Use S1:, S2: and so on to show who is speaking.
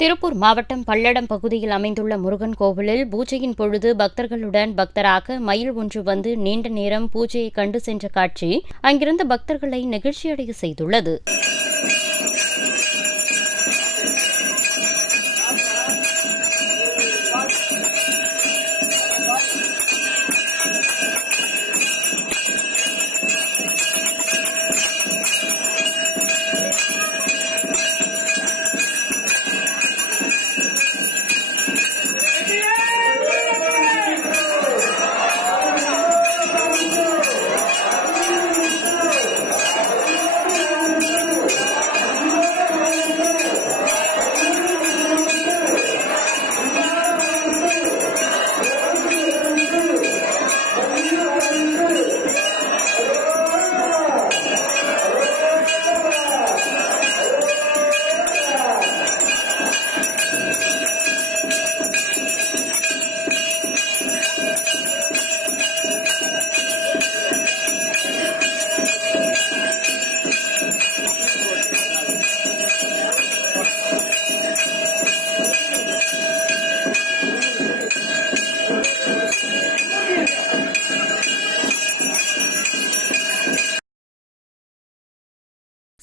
S1: திருப்பூர் மாவட்டம் பல்லடம் பகுதியில் அமைந்துள்ள முருகன் கோவிலில் பூஜையின் பொழுது பக்தர்களுடன் பக்தராக மயில் ஒன்று வந்து நீண்ட நேரம் பூஜையை கண்டு சென்ற காட்சி அங்கிருந்த பக்தர்களை நெகிழ்ச்சியடைய செய்துள்ளது.